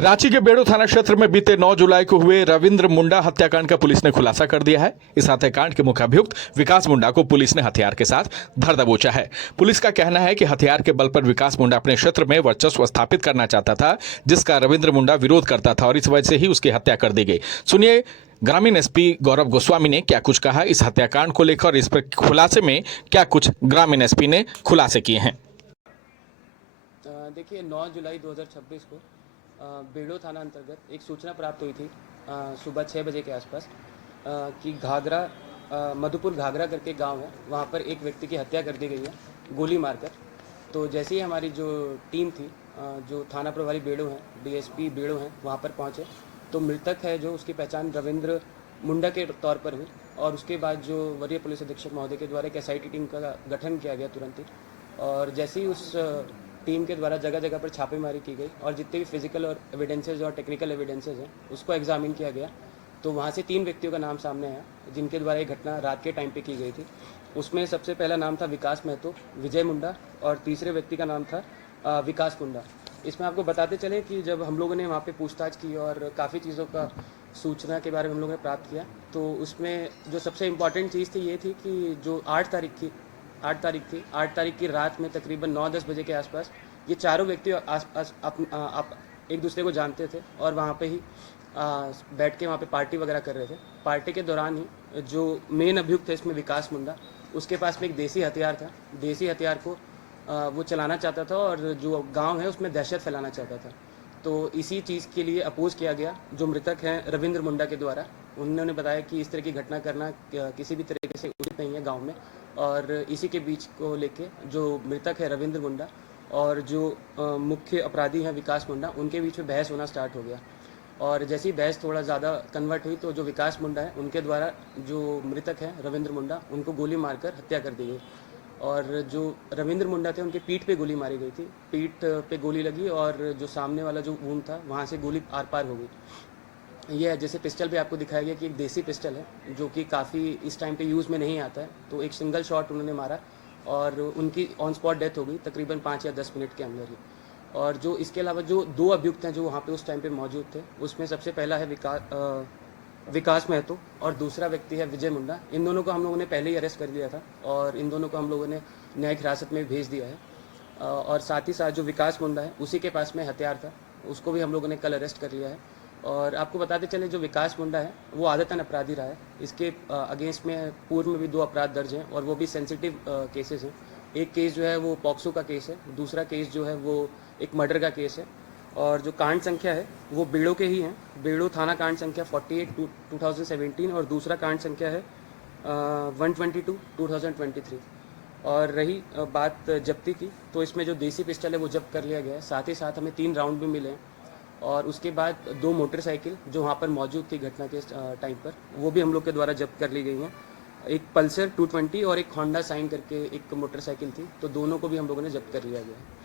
रांची के बेड़ो थाना क्षेत्र में बीते 9 जुलाई को हुए रविंद्र मुंडा हत्याकांड का पुलिस ने खुलासा कर दिया है। इस हत्याकांड के मुख्य अभियुक्त विकास मुंडा को पुलिस ने हथियार के साथ धर दबोचा है। पुलिस का कहना है कि हथियार के बल पर विकास मुंडा अपने क्षेत्र में वर्चस्व स्थापित करना चाहता था, जिसका रविंद्र मुंडा विरोध करता था और इस वजह से ही उसकी हत्या कर दी गई। सुनिए ग्रामीण एसपी गौरव गोस्वामी ने क्या कुछ कहा इस हत्याकांड को लेकर, इस पर खुलासे में क्या कुछ ग्रामीण एसपी ने खुलासे किए हैं। देखिए 9 जुलाई 2026 को बेड़ो थाना अंतर्गत एक सूचना प्राप्त हुई थी सुबह 6 बजे के आसपास कि घाघरा मधुपुर घाघरा करके गांव है, वहां पर एक व्यक्ति की हत्या कर दी गई है गोली मारकर। तो जैसे ही हमारी जो टीम थी, जो थाना प्रभारी बेड़ो हैं, डीएसपी बेड़ो हैं, वहां पर पहुंचे तो मृतक है जो उसकी पहचान रविंद्र मुंडा के तौर पर हुई। और उसके बाद जो वरीय पुलिस अधीक्षक महोदय के द्वारा एक एसआईटी टीम का गठन किया गया तुरंत ही। और जैसे ही उस टीम के द्वारा जगह जगह पर छापेमारी की गई और जितने भी फिजिकल और एविडेंसेज और टेक्निकल एविडेंसेज हैं उसको एग्जामिन किया गया, तो वहाँ से 3 व्यक्तियों का नाम सामने आया जिनके द्वारा ये घटना रात के टाइम पे की गई थी। उसमें सबसे पहला नाम था विकास महतो, विजय मुंडा, और तीसरे व्यक्ति का नाम था विकास मुंडा। इसमें आपको बताते चले कि जब हम लोगों ने वहाँ पे पूछताछ की और काफ़ी चीज़ों का सूचना के बारे में हम लोगों ने प्राप्त किया, तो उसमें जो सबसे इम्पॉर्टेंट चीज़ थी ये थी कि जो 8 तारीख की रात में तकरीबन 9-10 बजे के आसपास ये चारों व्यक्ति आस आप एक दूसरे को जानते थे और वहाँ पे ही बैठ के वहाँ पे पार्टी वगैरह कर रहे थे। पार्टी के दौरान ही जो मेन अभियुक्त थे इसमें विकास मुंडा, उसके पास में एक देसी हथियार था। देसी हथियार को वो चलाना चाहता था और जो गांव है उसमें दहशत फैलाना चाहता था। तो इसी चीज़ के लिए अपोज किया गया जो मृतक हैं रविंद्र मुंडा के द्वारा। उन्होंने बताया कि इस तरह की घटना करना किसी भी तरीके से उचित नहीं है गांव में, और इसी के बीच को लेके जो मृतक है रविंद्र मुंडा और जो मुख्य अपराधी हैं विकास मुंडा, उनके बीच में बहस होना स्टार्ट हो गया। और जैसे ही बहस थोड़ा ज़्यादा कन्वर्ट हुई तो जो विकास मुंडा है उनके द्वारा जो मृतक है रविंद्र मुंडा, उनको गोली मारकर हत्या कर दी गई। और जो रविंद्र मुंडा थे उनके पीठ पे गोली मारी गई थी, पीठ पे गोली लगी और जो सामने वाला जो वूंड था वहाँ से गोली आर पार हो गई। ये जैसे पिस्टल भी आपको दिखाया गया कि एक देसी पिस्टल है जो कि काफ़ी इस टाइम पे यूज़ में नहीं आता है। तो एक सिंगल शॉट उन्होंने मारा और उनकी ऑन स्पॉट डेथ हो गई तकरीबन 5 या 10 मिनट के अंदर ही। और जो इसके अलावा जो 2 अभियुक्त हैं जो वहाँ पे उस टाइम पे मौजूद थे, उसमें सबसे पहला है विकास महतो और दूसरा व्यक्ति है विजय मुंडा। इन दोनों को हम लोगों ने पहले ही अरेस्ट कर लिया था और इन दोनों को हम लोगों ने न्यायिक हिरासत में भेज दिया है। और साथ ही साथ जो विकास मुंडा है उसी के पास में हथियार था, उसको भी हम लोगों ने कल अरेस्ट कर लिया है। और आपको बताते चले जो विकास मुंडा है वो आदतन अपराधी रहा है। इसके अगेंस्ट में पूर्व में भी 2 अपराध दर्ज हैं और वो भी सेंसिटिव केसेस हैं। एक केस जो है वो पॉक्सो का केस है, दूसरा केस जो है वो एक मर्डर का केस है। और जो कांड संख्या है वो बेड़ो के ही हैं, बेड़ो थाना कांड संख्या 48/2017 और दूसरा कांड संख्या है 122/2023। और रही बात जब्ती की, तो इसमें जो देसी पिस्टल है वो जब्त कर लिया गया है। साथ ही साथ हमें 3 राउंड भी मिले हैं और उसके बाद 2 मोटरसाइकिल जो वहाँ पर मौजूद थी घटना के टाइम पर, वो भी हम लोग के द्वारा जब्त कर ली गई हैं। एक पल्सर 220 और एक होंडा साइन करके एक मोटरसाइकिल थी, तो दोनों को भी हम लोगों ने जब्त कर लिया गया है।